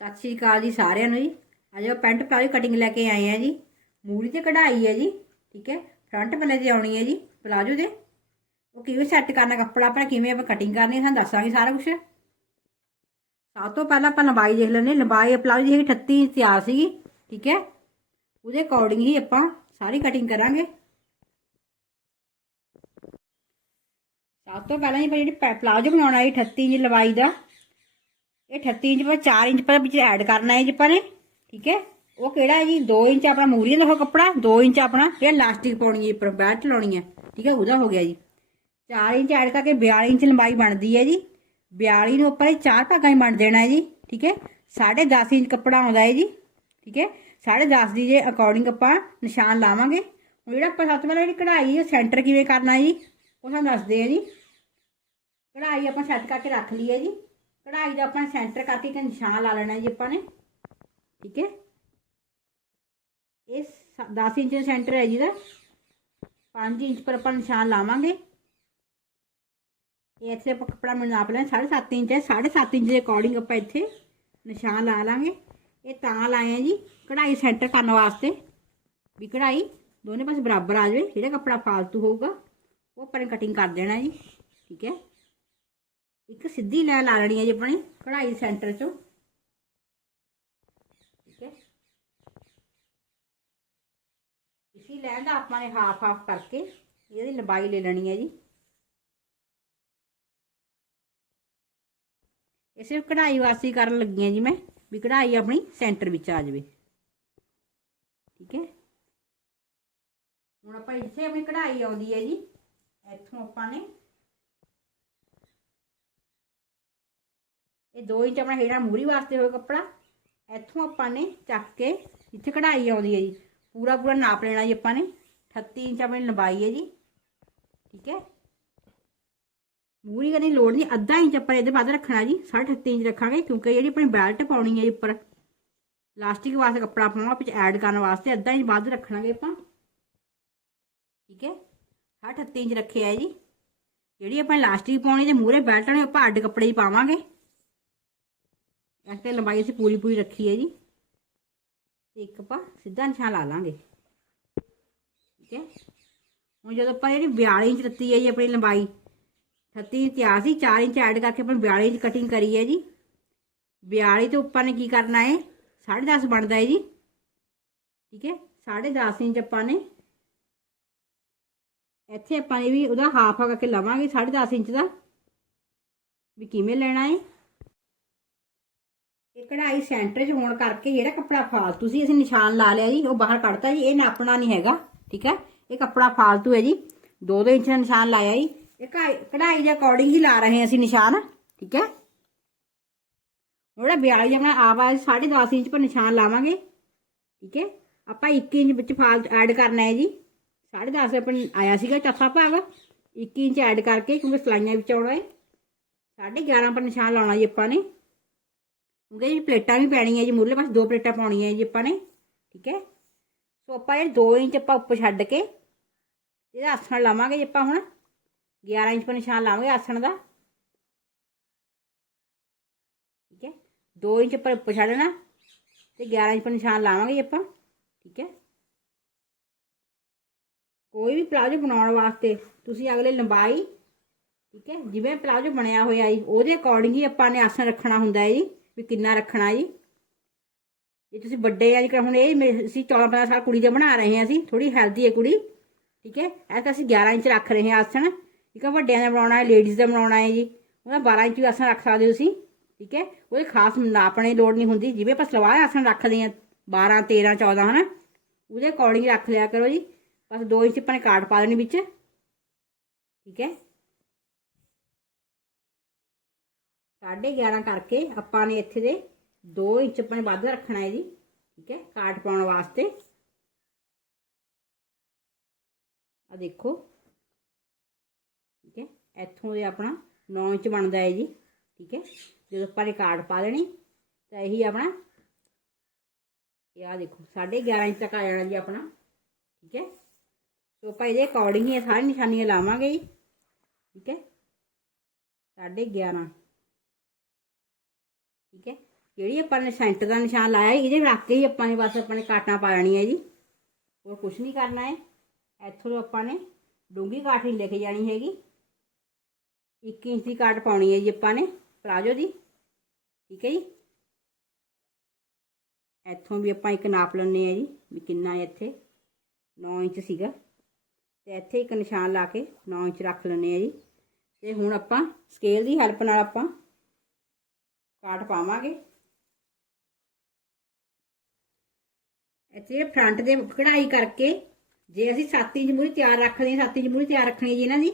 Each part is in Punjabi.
ਸਤਿ ਸ਼੍ਰੀ ਅਕਾਲ ਜੀ ਸਾਰਿਆਂ ਨੂੰ ਜੀ। ਅੱਜ ਉਹ ਪੈਂਟ ਪਲਾਜੋ ਕਟਿੰਗ ਲੈ ਕੇ ਆਏ ਆ ਜੀ। ਮੂਰੀ ਤੇ ਕਢਾਈ ਹੈ ਜੀ, ਠੀਕ ਹੈ? ਫਰੰਟ ਪੱਲੇ ਤੇ ਆਉਣੀ ਹੈ ਜੀ, ਪਲਾਜੋ ਦੇ। ਉਹ ਕਿਵੇਂ ਸੈੱਟ ਕਰਨਾ, ਕੱਪੜਾ ਆਪਣਾ ਕਿਵੇਂ ਆਪਾਂ ਕਟਿੰਗ ਕਰਨੀ ਸਾਨੂੰ ਦੱਸਾਂਗੇ ਸਾਰਾ ਕੁਝ ਸਭ ਤੋਂ ਪਹਿਲਾਂ ਆਪਾਂ ਲੰਬਾਈ ਦੇਖ ਲੈਂਦੇ ਹਾਂ। ਲੰਬਾਈ ਪਲਾਜੋ ਦੀ ਹੈਗੀ 38 ਇੰਚ ਆ ਸੀਗੀ, ਠੀਕ ਹੈ? ਉਹਦੇ ਅਕੋਰਡਿੰਗ ਹੀ ਆਪਾਂ ਸਾਰੀ ਕਟਿੰਗ ਕਰਾਂਗੇ। ਸਭ ਤੋਂ ਪਹਿਲਾਂ ਜੀ ਆਪਾਂ ਜਿਹੜੀ ਪੈ- ਪਲਾਜੋ ਬਣਾਉਣਾ ਹੈ 38 ਇੰਚ ਲੰਬਾਈ ਦਾ। ਇਹ 38 ਇੰਚ ਪਰ 4 ਇੰਚ ਪਰ ਵਿੱਚ ਐਡ ਕਰਨਾ ਹੈ ਜੀ ਆਪਾਂ ਨੇ, ਠੀਕ ਹੈ? ਉਹ ਕਿਹੜਾ ਹੈ ਜੀ? 2 ਇੰਚ ਆਪਣਾ ਮੂਰੀ ਦਾ ਕੱਪੜਾ 2 ਇੰਚ ਆਪਣਾ ਇਹ ਲਾਸਟਿਕ ਪਾਉਣੀ ਹੈ, ਉੱਪਰ ਬੈਲਟ ਲਾਉਣੀ ਹੈ, ਠੀਕ ਹੈ? ਉਹਦਾ ਹੋ ਗਿਆ ਜੀ। 4 ਇੰਚ ਐਡ ਕਰਕੇ 42 ਇੰਚ ਲੰਬਾਈ ਬਣਦੀ ਹੈ ਜੀ। 42 ਨੂੰ ਆਪਾਂ ਇਹ ਚਾਰ ਭਾਗਾਂ ਹੀ ਵੰਡ ਦੇਣਾ ਹੈ ਜੀ, ਠੀਕ ਹੈ? 10.5 ਇੰਚ ਕੱਪੜਾ ਆਉਂਦਾ ਹੈ ਜੀ, ਠੀਕ ਹੈ? 10.5 ਦੀ ਜੇ ਅਕੋਰਡਿੰਗ ਆਪਾਂ ਨਿਸ਼ਾਨ ਲਾਵਾਂਗੇ ਹੁਣ ਜਿਹੜਾ ਆਪਾਂ ਸਭ ਤੋਂ ਪਹਿਲਾਂ ਜਿਹੜੀ ਕਢਾਈ ਹੈ ਸੈਂਟਰ ਕਿਵੇਂ ਕਰਨਾ ਜੀ? ਉਹ ਤੁਹਾਨੂੰ ਦੱਸਦੇ ਆ ਜੀ। ਕਢਾਈ ਆਪਾਂ ਸੈੱਟ ਕਰਕੇ ਰੱਖ ਲਈ ਹੈ ਜੀ। ਕਢਾਈ ਦਾ ਆਪਾਂ ਸੈਂਟਰ ਕਰਕੇ ਇੱਕ ਨਿਸ਼ਾਨ ਲਾ ਲੈਣਾ ਜੀ ਆਪਾਂ ਨੇ। ਠੀਕ ਹੈ? ਇਹ 10 ਇੰਚ ਦਾ ਸੈਂਟਰ ਹੈ ਜੀ ਦਾ 5 ਇੰਚ ਪਰ ਆਪਾਂ ਨਿਸ਼ਾਨ ਲਾਵਾਂਗੇ। ਇਹ ਇੱਥੇ ਆਪਾਂ ਕੱਪੜਾ ਮੈਂ ਨਾਪ ਲਿਆ 7.5 ਇੰਚ ਹੈ। 7.5 ਇੰਚ ਦੇ ਅਕੋਰਡਿੰਗ ਆਪਾਂ ਇੱਥੇ ਨਿਸ਼ਾਨ ਲਾ ਲਾਂਗੇ। ਇਹ ਤਾਂ ਲਾਏ ਆ ਜੀ ਕਢਾਈ ਸੈਂਟਰ ਕਰਨ ਵਾਸਤੇ। ਵੀ ਕਢਾਈ ਦੋਨੇ ਪਾਸੇ ਬਰਾਬਰ ਆ ਜਾਵੇ, ਜਿਹੜਾ ਕੱਪੜਾ ਫਾਲਤੂ ਹੋਊਗਾ, ਉਹ ਆਪਾਂ ਨੇ ਕਟਿੰਗ ਕਰ ਦੇਣਾ ਜੀ। ਠੀਕ ਹੈ? ਇੱਕ ਸਿੱਧੀ ਲੈ ਲਾ ਲੈਣੀ ਹੈ ਜੀ ਆਪਣੀ ਕਢਾਈ ਸੈਂਟਰ ਚੋਂ। ਠੀਕ ਹੈ। ਇਸੀ ਲੈਣ ਦਾ ਆਪਾਂ ਨੇ ਹਾਫ ਹਾਫ ਕਰਕੇ ਇਹਦੀ ਲੰਬਾਈ ਲੈ ਲੈਣੀ ਹੈ ਜੀ। ਇਹ ਸਿਰਫ ਕਢਾਈ ਵਾਸਤੇ ਕਰਨ ਲੱਗੀ ਹਾਂ ਜੀ ਮੈਂ, ਵੀ ਕਢਾਈ ਆਪਣੀ ਸੈਂਟਰ ਵਿੱਚ ਆ ਜਾਵੇ। ਠੀਕ ਹੈ। ਹੁਣ ਆਪਾਂ ਇੱਥੇ ਆਪਣੀ ਕਢਾਈ ਆਉਂਦੀ ਹੈ ਜੀ। ਇੱਥੋਂ ਆਪਾਂ ਨੇ ਇਹ 2 ਇੰਚ ਆਪਣਾ ਹੇਠਾਂ ਮੂਰੀ ਵਾਸਤੇ ਹੋਇਆ ਕੱਪੜਾ। ਇੱਥੋਂ ਆਪਾਂ ਨੇ ਚੱਕ ਕੇ ਇੱਥੇ ਕਢਾਈ ਆਉਂਦੀ ਹੈ ਜੀ। ਪੂਰਾ ਪੂਰਾ ਨਾਪ ਲੈਣਾ ਜੀ ਆਪਾਂ ਨੇ। 38 ਇੰਚ ਆਪਣੀ ਲੰਬਾਈ ਹੈ ਜੀ। ਠੀਕ ਹੈ। ਮੂਰੀ ਕਰਨੀ ਲੋੜ ਨਹੀਂ, ਅੱਧਾ ਇੰਚ ਆਪਾਂ ਇਹਦੇ ਬਾਅਦ ਰੱਖਣਾ ਜੀ। 38 ਇੰਚ ਰੱਖਾਂਗੇ ਕਿਉਂਕਿ ਜਿਹੜੀ ਆਪਣੀ ਬੈਲਟ ਪਾਉਣੀ ਹੈ ਜੀ ਉੱਪਰ। ਲਾਸਟਿਕ ਵਾਸਤੇ ਕੱਪੜਾ ਪਾਉਣਾ ਵਿੱਚ ਐਡ ਕਰਨ ਵਾਸਤੇ ਅੱਧਾ ਇੰਚ ਬਾਅਦ ਰੱਖਣਾਗੇ ਆਪਾਂ। ਠੀਕ ਹੈ। 38 ਇੰਚ ਰੱਖਿਆ ਹੈ ਜੀ। ਜਿਹੜੀ ਆਪਾਂ ਲਾਸਟਿਕ ਪਾਉਣੀ ਤੇ ਮੂਰੇ ਬੈਲਟ ਨੇ ਆਪਾਂ ਅੱਡ ਕੱਪੜੇ ਹੀ ਪਾਵਾਂਗੇ। ਇਸ ਤੇ ਲੰਬਾਈ ਅਸੀਂ ਪੂਰੀ ਪੂਰੀ ਰੱਖੀ ਹੈ ਜੀ। ਤੇ ਇੱਕ ਆਪਾਂ ਸਿੱਧਾ ਨਿਸ਼ਾਨ ਲਾ ਲਾਂਗੇ। ਠੀਕ ਹੈ। ਹੁਣ ਜਦੋਂ ਆਪਾਂ ਜਿਹੜੀ 42 ਇੰਚ ਰੱਤੀ ਹੈ ਜੀ ਆਪਣੀ ਲੰਬਾਈ 38 ਇੰਚ ਤਿਆਰ ਸੀ 4 ਇੰਚ ਐਡ ਕਰਕੇ ਆਪਾਂ 42 ਇੰਚ ਕਟਿੰਗ ਕਰੀ ਹੈ ਜੀ। 42 ਤੋਂ ਉੱਪਰ ਨੇ ਕੀ ਕਰਨਾ ਹੈ? 10.5 ਬਣਦਾ ਹੈ ਜੀ। ਠੀਕ ਹੈ। 10.5 ਇੰਚ ਆਪਾਂ ਨੇ ਇੱਥੇ ਆਪਾਂ ਨੇ ਵੀ ਉਹਦਾ ਹਾਫ ਆ ਕਰਕੇ ਲਵਾਂਗੇ 10.5 ਇੰਚ ਦਾ। ਵੀ ਕਿਵੇਂ ਲੈਣਾ ਹੈ? ਇਹ ਕਢਾਈ ਸੈਂਟਰ 'ਚ ਹੋਣ ਕਰਕੇ ਜਿਹੜਾ ਕੱਪੜਾ ਫਾਲਤੂ ਸੀ, ਅਸੀਂ ਨਿਸ਼ਾਨ ਲਾ ਲਿਆ ਜੀ, ਉਹ ਬਾਹਰ ਕੱਢਤਾ ਜੀ, ਇਹ ਨਾਪਣਾ ਨਹੀਂ ਹੈਗਾ, ਠੀਕ ਹੈ? ਇਹ ਕੱਪੜਾ ਫਾਲਤੂ ਹੈ ਜੀ 2-2 ਇੰਚ ਦਾ ਨਿਸ਼ਾਨ ਲਾਇਆ ਜੀ। ਇਹ ਕਢਾਈ ਦੇ ਅਕੋਰਡਿੰਗ ਹੀ ਲਾ ਰਹੇ ਅਸੀਂ ਨਿਸ਼ਾਨ, ਠੀਕ ਹੈ? ਉਹਦਾ 42 ਆਪਣਾ ਆਵਾਜ਼ 10.5 ਇੰਚ ਪਰ ਨਿਸ਼ਾਨ ਲਾਵਾਂਗੇ, ਠੀਕ ਹੈ? ਆਪਾਂ 1 ਇੰਚ ਵਿੱਚ ਫਾਲਤੂ ਐਡ ਕਰਨਾ ਹੈ ਜੀ। 10.5 ਆਪਣ ਆਇਆ ਸੀਗਾ ਚੌਥਾ ਭਾਗ 1 ਇੰਚ ਐਡ ਕਰਕੇ ਕਿਉਂਕਿ ਸਲਾਈਆਂ ਵਿੱਚ ਆਉਣਾ ਹੈ। 11.5 ਪਰ ਨਿਸ਼ਾਨ ਲਾਉਣਾ ਜੀ ਆਪਾਂ ਨੇ। ਕਿਉਂਕਿ ਜੀ, ਪਲੇਟਾਂ ਵੀ ਪੈਣੀਆਂ ਜੀ ਮੁਰਲੇ ਪਾਸੇ ਦੋ ਪਲੇਟਾਂ ਪਾਉਣੀਆਂ ਜੀ ਆਪਾਂ ਨੇ, ਠੀਕ ਹੈ? ਸੋ ਆਪਾਂ ਇਹ 2 ਇੰਚ ਆਪਾਂ ਉੱਪਰ ਛੱਡ ਕੇ ਇਹਦਾ ਆਸਣ ਲਾਵਾਂਗੇ ਜੀ ਆਪਾਂ ਹੁਣ 11 ਇੰਚ ਪਰ ਨਿਸ਼ਾਨ ਲਾਵਾਂਗੇ ਆਸਣ ਦਾ। ਠੀਕ ਹੈ? 2 ਇੰਚ ਪਰ ਉੱਪਰ ਛੱਡਣਾ ਤੇ 11 ਇੰਚ ਪਰ ਨਿਸ਼ਾਨ ਲਾਵਾਂਗੇ ਜੀ ਆਪਾਂ, ਠੀਕ ਹੈ? ਕੋਈ ਵੀ ਪਲਾਜੋ ਬਣਾਉਣ ਵਾਸਤੇ ਤੁਸੀਂ ਅਗਲੇ ਲੰਬਾਈ, ਠੀਕ ਹੈ? ਜਿਵੇਂ ਪਲਾਜੋ ਬਣਿਆ ਹੋਇਆ ਜੀ, ਉਹਦੇ ਅਕੋਰਡਿੰਗ ਹੀ ਆਪਾਂ ਨੇ ਆਸਣ ਰੱਖਣਾ ਹੁੰਦਾ ਹੈ ਜੀ। ਵੀ ਕਿੰਨਾ ਰੱਖਣਾ ਜੀ। ਜੇ ਤੁਸੀਂ ਵੱਡੇ ਆ ਜੀ ਹੁਣ ਇਹ ਮੇ- ਅਸੀਂ 14 15 ਸਾਲ ਕੁੜੀ ਦੇ ਬਣਾ ਰਹੇ ਹਾਂ ਅਸੀਂ ਥੋੜੀ ਹੈਲਦੀ ਹੈ ਕੁੜੀ, ਠੀਕ ਹੈ? ਇਹ ਤਾਂ ਅਸੀਂ 11 ਇੰਚ ਰੱਖ ਰਹੇ ਹਾਂ ਆਸਣ। ਠੀਕ ਹੈ, ਵੱਡਿਆਂ ਦਾ ਬਣਾਉਣਾ ਹੈ ਲੇਡੀਜ਼ ਦਾ ਬਣਾਉਣਾ ਹੈ ਜੀ। ਉਹਦਾ 12 ਇੰਚ ਵੀ ਆਸਣ ਰੱਖ ਸਕਦੇ ਹੋ ਤੁਸੀਂ, ਠੀਕ ਹੈ? ਉਹਦੇ ਖਾਸ ਨਾਪਣੇ ਲੋੜ ਨਹੀਂ ਹੁੰਦੀ। ਜਿਵੇਂ ਆਪਾਂ ਸਲਵਾਰ ਆਸਣ ਰੱਖਦੇ ਹਾਂ 12 13 14 ਹਨਾ? ਉਹਦੇ ਅਕੋਰਡਿੰਗ ਰੱਖ ਲਿਆ ਕਰੋ ਜੀ। ਬਸ 2 ਇੰਚ ਆਪਾਂ ਨੇ ਕਾਟ ਪਾ ਦੇਣੀ ਵਿੱਚ, ਠੀਕ ਹੈ? ਸਾਢੇ 11 ਕਰਕੇ ਆਪਾਂ ਨੇ ਇੱਥੇ ਦੇ 2 ਇੰਚ ਆਪਾਂ ਨੇ ਵੱਧ ਰੱਖਣਾ ਹੈ ਜੀ, ਠੀਕ ਹੈ, ਕਾਟ ਪਾਉਣ ਵਾਸਤੇ। ਆ ਦੇਖੋ, ਠੀਕ ਹੈ, ਇੱਥੋਂ ਦੇ ਆਪਣਾ 9 ਇੰਚ ਬਣਦਾ ਹੈ ਜੀ, ਠੀਕ ਹੈ, ਜਦੋਂ ਆਪਾਂ ਨੇ ਕਾਟ ਪਾ ਦੇਣੀ, ਤਾਂ ਇਹੀ ਆਪਣਾ, ਇਹ ਆ ਦੇਖੋ, ਸਾਢੇ 11 ਇੰਚ ਤੱਕ ਆ ਜਾਣਾ ਜੀ ਆਪਣਾ, ਠੀਕ ਹੈ। ਸੋ ਆਪਾਂ ਇਹਦੇ ਅਕੋਰਡਿੰਗ ਹੀ ਸਾਰੀ ਨਿਸ਼ਾਨੀਆਂ ਲਾਵਾਂਗੇ ਜੀ, ਠੀਕ ਹੈ, ਸਾਢੇ 11 ਠੀਕ ਹੈ? ਜਿਹੜੀ ਆਪਾਂ ਨੇ ਸੈਂਟਰ ਦਾ ਨਿਸ਼ਾਨ ਲਾਇਆ ਇਹਦੇ ਰੱਖ ਕੇ ਹੀ ਆਪਾਂ ਨੇ ਬਸ ਆਪਾਂ ਨੇ ਕਾਟਾਂ ਪਾ ਲੈਣੀਆਂ ਜੀ। ਹੋਰ ਕੁਝ ਨਹੀਂ ਕਰਨਾ ਹੈ। ਇੱਥੋਂ ਆਪਾਂ ਨੇ ਡੂੰਗੀ ਕਾਟ ਨਹੀਂ ਲੈ ਕੇ ਜਾਣੀ ਹੈਗੀ। 1 ਇੰਚ ਦੀ ਕਾਟ ਪਾਉਣੀ ਹੈ ਜੀ ਆਪਾਂ ਨੇ। ਪਲਾਜੋ ਦੀ। ਠੀਕ ਹੈ ਜੀ? ਇੱਥੋਂ ਵੀ ਆਪਾਂ ਇੱਕ ਨਾਪ ਲੈਣੇ ਆ ਜੀ, ਵੀ ਕਿੰਨਾ ਹੈ ਇੱਥੇ? 9 ਇੰਚ ਸੀਗਾ। ਤੇ ਇੱਥੇ ਇੱਕ ਨਿਸ਼ਾਨ ਲਾ ਕੇ 9 ਇੰਚ ਰੱਖ ਲੈਣੇ ਆ ਜੀ। ਤੇ ਹੁਣ ਆਪਾਂ ਸਕੇਲ ਦੀ ਹੈਲਪ ਨਾਲ ਆਪਾਂ ਕਾਟ ਪਾਵਾਂਗੇ। ਇੱਥੇ ਫਰੰਟ ਦੇ ਕਢਾਈ ਕਰਕੇ ਜੇ ਅਸੀਂ 7 ਇੰਚ ਮੂਰੀ ਤਿਆਰ ਰੱਖਦੇ ਹਾਂ 7 ਇੰਚ ਮੂਰੀ ਤਿਆਰ ਰੱਖਣੀ ਜੀ ਇਹਨਾਂ ਦੀ,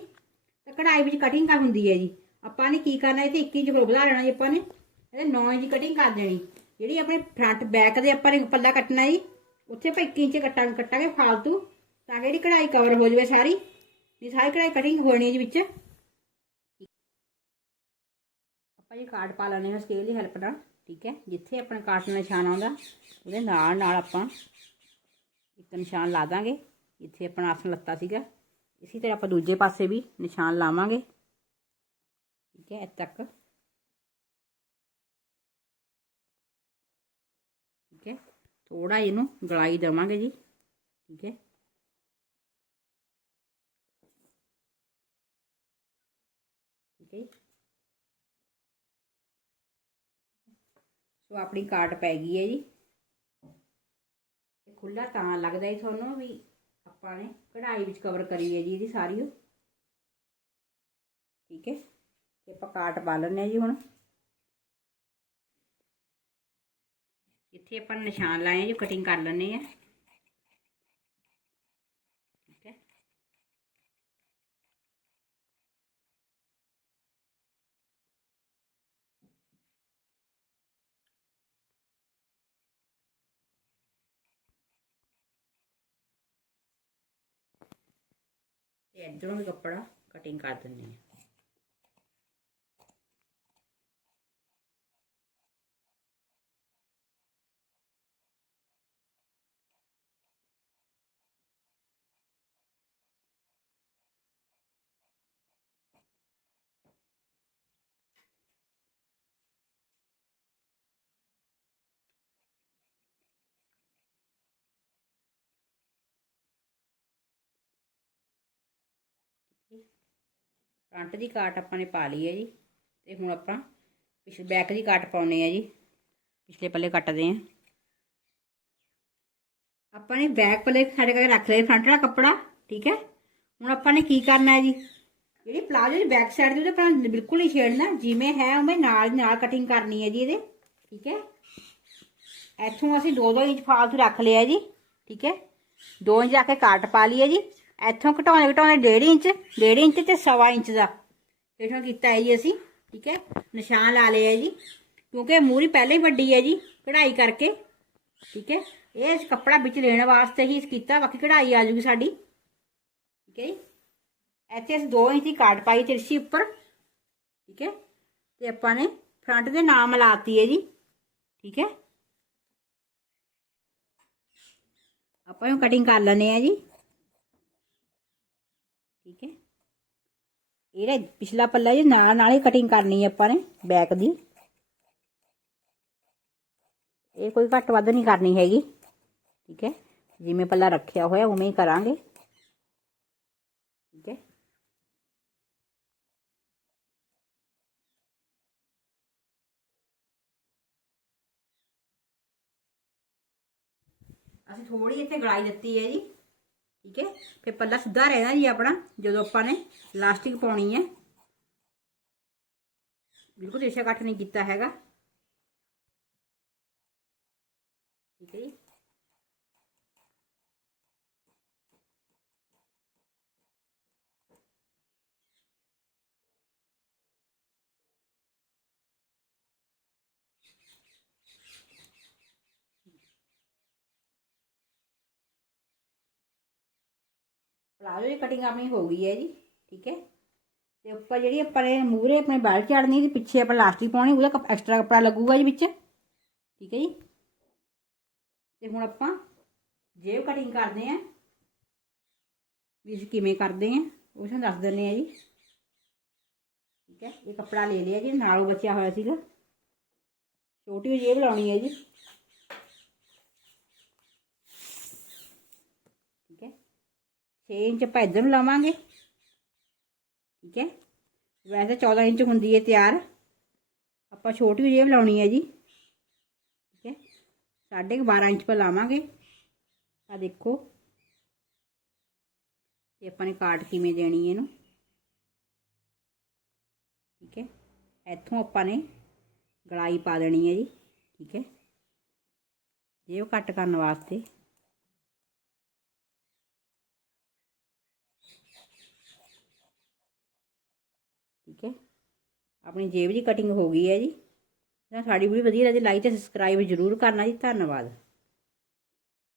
ਤਾਂ ਕਢਾਈ ਵਿੱਚ ਕਟਿੰਗ ਕਰ ਹੁੰਦੀ ਹੈ ਜੀ। ਆਪਾਂ ਨੇ ਕੀ ਕਰਨਾ ਇਹ ਤੇ 1 ਇੰਚ ਵਧਾ ਲੈਣਾ ਜੀ ਆਪਾਂ ਨੇ, ਇਹਦੇ 9 ਇੰਚ ਕਟਿੰਗ ਕਰ ਦੇਣੀ। ਜਿਹੜੀ ਆਪਣੇ ਫਰੰਟ ਬੈਕ ਦੇ ਆਪਾਂ ਨੇ ਪੱਲਾ ਕੱਟਣਾ ਜੀ, ਉੱਥੇ ਆਪਾਂ 1 ਇੰਚ ਕੱਟਾਂ ਕੱਟਾਂਗੇ ਫਾਲਤੂ, ਤਾਂ ਕਿ ਜਿਹੜੀ ਕਢਾਈ ਕਵਰ ਹੋ ਜਾਵੇ ਸਾਰੀ। ਇਹ ਸਾਰੀ ਕਢਾਈ ਕਟਿੰਗ ਹੋਣੀ ਹੈ ਜੀ ਵਿੱਚ। ਆਪਾਂ ਇਹ ਕਾਰਡ ਪਾ ਲੈਣੇ ਹਾਂ ਸਕੇਲ ਦੀ ਹੈਲਪ ਨਾਲ, ਠੀਕ ਹੈ? ਜਿੱਥੇ ਆਪਣਾ ਕਾਰਟ ਨਿਸ਼ਾਨ ਆਉਂਦਾ, ਉਹਦੇ ਨਾਲ ਨਾਲ ਆਪਾਂ ਇੱਕ ਨਿਸ਼ਾਨ ਲਾ ਦਾਂਗੇ। ਜਿੱਥੇ ਆਪਣਾ ਆਸਣ ਲੱਤਾ ਸੀਗਾ। ਇਸੇ ਤਰ੍ਹਾਂ ਆਪਾਂ ਦੂਜੇ ਪਾਸੇ ਵੀ ਨਿਸ਼ਾਨ ਲਾਵਾਂਗੇ। ਠੀਕ ਹੈ, ਇੱਥੇ ਤੱਕ। ਠੀਕ ਹੈ ਥੋੜਾ ਇਹਨੂੰ ਗਲਾਈ ਦੇਵਾਂਗੇ ਜੀ। ਠੀਕ ਹੈ। ਠੀਕ ਹੈ ਜੀ। ਆਪਣੀ ਕਾਟ ਪੈ ਗਈ ਹੈ ਜੀ। ਇਹ ਖੁੱਲਾ ਤਾਂ ਲੱਗਦਾ ਹੈ ਤੁਹਾਨੂੰ ਵੀ ਆਪਾਂ ਨੇ ਕਢਾਈ ਵਿੱਚ ਕਵਰ ਕਰੀ ਹੈ ਜੀ ਇਹਦੀ ਸਾਰੀ ਉਹ। ਠੀਕ ਹੈ, ਤੇ ਆਪਾਂ ਕਾਟ ਪਾ ਲੈਂਦੇ ਹਾਂ ਜੀ ਹੁਣ। ਇੱਥੇ ਆਪਾਂ ਨਿਸ਼ਾਨ ਲਾਏ ਆ ਜੀ ਕਟਿੰਗ ਕਰ ਲੈਂਦੇ ਆ ਤੇ ਇੱਧਰੋਂ ਵੀ ਕੱਪੜਾ ਕਟਿੰਗ ਕਰ ਦਿੰਦੇ ਆ ਫਰੰਟ ਦੀ ਕਾਟ ਆਪਾਂ ਨੇ ਪਾ ਲਈ ਹੈ ਜੀ। ਤੇ ਹੁਣ ਆਪਾਂ ਪਿਛਲੇ ਬੈਕ ਦੀ ਕਾਟ ਪਾਉਣੇ ਆ ਜੀ। ਪਿਛਲੇ ਪੱਲੇ ਕੱਟਦੇ ਆ ਆਪਾਂ ਨੇ ਬੈਕ ਪੱਲੇ ਖੜੇ ਕਰਕੇ ਰੱਖ ਲਏ ਫਰੰਟ ਦਾ ਕੱਪੜਾ, ਠੀਕ ਹੈ? ਹੁਣ ਆਪਾਂ ਨੇ ਕੀ ਕਰਨਾ ਹੈ ਜੀ? ਜਿਹੜੀ ਪਲਾਜੋ ਦੀ ਬੈਕ ਸਾਈਡ ਦੀ ਉਹਦੇ ਆਪਾਂ ਬਿਲਕੁਲ ਨਹੀਂ ਛੇੜਨਾ, ਜਿਵੇਂ ਹੈ ਉਵੇਂ ਨਾਲ ਨਾਲ ਕਟਿੰਗ ਕਰਨੀ ਹੈ ਜੀ ਇਹਦੇ, ਠੀਕ ਹੈ? ਇੱਥੋਂ ਅਸੀਂ 2-2 ਇੰਚ ਫਾਲਤੂ ਰੱਖ ਲਿਆ ਜੀ, ਠੀਕ ਹੈ? 2 ਇੰਚ ਰੱਖ ਕੇ ਕਾਟ ਪਾ ਲਈ ਹੈ ਜੀ। ਇੱਥੋਂ ਘਟਾਉਣੇ ਘਟਾਉਣੇ 1.5 ਇੰਚ 1.5 ਇੰਚ ਤੇ 1.5 ਇੰਚ ਦਾ। ਇਥੋਂ ਕੀਤਾ ਹੈ ਜੀ ਅਸੀਂ, ਠੀਕ ਹੈ? ਨਿਸ਼ਾਨ ਲਾ ਲਿਆ ਜੀ। ਕਿਉਂਕਿ ਮੂਰੀ ਪਹਿਲਾਂ ਹੀ ਵੱਡੀ ਹੈ ਜੀ, ਕਢਾਈ ਕਰਕੇ, ਠੀਕ ਹੈ? ਇਹ ਕੱਪੜਾ ਵਿੱਚ ਲੈਣ ਵਾਸਤੇ ਹੀ ਕੀਤਾ, ਬਾਕੀ ਕਢਾਈ ਆ ਜੂਗੀ ਸਾਡੀ। ਠੀਕ ਹੈ ਜੀ? ਇੱਥੇ ਅਸੀਂ 2 ਇੰਚ ਦੀ ਕਾਟ ਪਾਈ ਤਿਰਛੀ ਉੱਪਰ, ਠੀਕ ਹੈ? ਤੇ ਆਪਾਂ ਨੇ ਫਰੰਟ ਦੇ ਨਾਮ ਲਾਤੀ ਹੈ ਜੀ, ਠੀਕ ਹੈ? ਆਪਾਂ ਨੂੰ ਕਟਿੰਗ ਕਰ ਲੈਣੇ ਆ ਜੀ ਠੀਕ ਹੈ ਇਹਦਾ ਪਿਛਲਾ ਪੱਲਾ ਜੀ ਨਾਲ ਨਾਲ ਹੀ ਕਟਿੰਗ ਕਰਨੀ ਹੈ ਆਪਾਂ ਨੇ ਬੈਕ ਦੀ। ਇਹ ਕੋਈ ਘੱਟ ਵੱਧ ਨਹੀਂ ਕਰਨੀ ਹੈਗੀ। ਠੀਕ ਹੈ? ਜਿਵੇਂ ਪੱਲਾ ਰੱਖਿਆ ਹੋਇਆ ਉਵੇਂ ਹੀ ਕਰਾਂਗੇ। ਠੀਕ ਹੈ? ਅਸੀਂ ਥੋੜੀ ਇੱਥੇ ਗਲਾਈ ਦਿੱਤੀ ਹੈ ਜੀ। ਠੀਕ ਹੈ? ਫਿਰ ਪੱਲਾ ਸਿੱਧਾ ਰਹਿਣਾ ਜੀ ਆਪਣਾ, ਜਦੋਂ ਆਪਾਂ ਨੇ ਲਾਸਟਿਕ ਪਾਉਣੀ ਹੈ। ਬਿਲਕੁਲ ਰੇਸ਼ਾ ਇਕੱਠ ਨਹੀਂ ਕੀਤਾ ਹੈਗਾ ਠੀਕ ਹੈ ਜੀ ਪਲਾਜ਼ੋ ਦੀ ਕਟਿੰਗ ਆਪਣੀ ਹੋ ਗਈ ਹੈ ਜੀ, ਠੀਕ ਹੈ। ਤੇ ਉੱਪਰ ਜਿਹੜੀ ਆਪਾਂ ਨੇ ਮੂਰੇ ਆਪਣੇ ਬੈਲਟ ਚੜਨੀ ਤੇ ਪਿੱਛੇ ਆਪਾਂ ਲਾਸਟਿਕ ਪਾਉਣੀ, ਉਹਦਾ ਐਕਸਟਰਾ ਕੱਪੜਾ ਲੱਗੂਗਾ ਜੀ ਵਿੱਚ, ਠੀਕ ਹੈ ਜੀ। ਤੇ ਹੁਣ ਆਪਾਂ ਜੇਬ ਕਟਿੰਗ ਕਰਦੇ ਆਂ ਵੀ ਅਸੀਂ ਕਿਵੇਂ ਕਰਦੇ ਆਂ ਉਹ ਤੁਹਾਨੂੰ ਦੱਸ ਦਿੰਦੇ ਆ ਜੀ। ਠੀਕ ਹੈ, ਇਹ ਕੱਪੜਾ ਲੈ ਲਿਆ ਜੀ, ਨਾਲੋਂ ਬਚਿਆ ਹੋਇਆ ਸੀਗਾ। ਛੋਟੀ ਜਿਹੀ ਜੇਬ ਲਾਉਣੀ ਹੈ ਜੀ ਠੀਕ ਹੈ 6 ਇੰਚ ਆਪਾਂ ਇੱਧਰ ਨੂੰ ਲਾਵਾਂਗੇ। ਠੀਕ ਹੈ? ਵੈਸੇ 14 ਇੰਚ ਹੁੰਦੀ ਹੈ ਤਿਆਰ। ਆਪਾਂ ਛੋਟੀ ਜੇਬ ਲਾਉਣੀ ਹੈ ਜੀ। ਠੀਕ ਹੈ? ਸਾਢੇ ਕੁ 12 ਇੰਚ ਪਰ ਲਾਵਾਂਗੇ। ਆ ਦੇਖੋ। ਤੇ ਆਪਾਂ ਨੇ ਕਾਟ ਕਿਵੇਂ ਦੇਣੀ ਇਹਨੂੰ। ਠੀਕ ਹੈ? ਇੱਥੋਂ ਆਪਾਂ ਨੇ ਗਲਾਈ ਪਾ ਦੇਣੀ ਹੈ ਜੀ। ਠੀਕ ਹੈ? ਜੇਬ ਕੱਟ ਕਰਨ ਵਾਸਤੇ ਠੀਕ ਹੈ ਆਪਣੀ ਜੇਬ ਦੀ ਕਟਿੰਗ ਹੋ ਗਈ ਹੈ ਜੀ। ਜੇ ਸਾਡੀ ਵੀਡੀਓ ਵਧੀਆ ਲੱਗੇ ਲਾਈਕ ਤੇ ਸਬਸਕ੍ਰਾਈਬ ਜ਼ਰੂਰ ਕਰਨਾ ਜੀ। ਧੰਨਵਾਦ।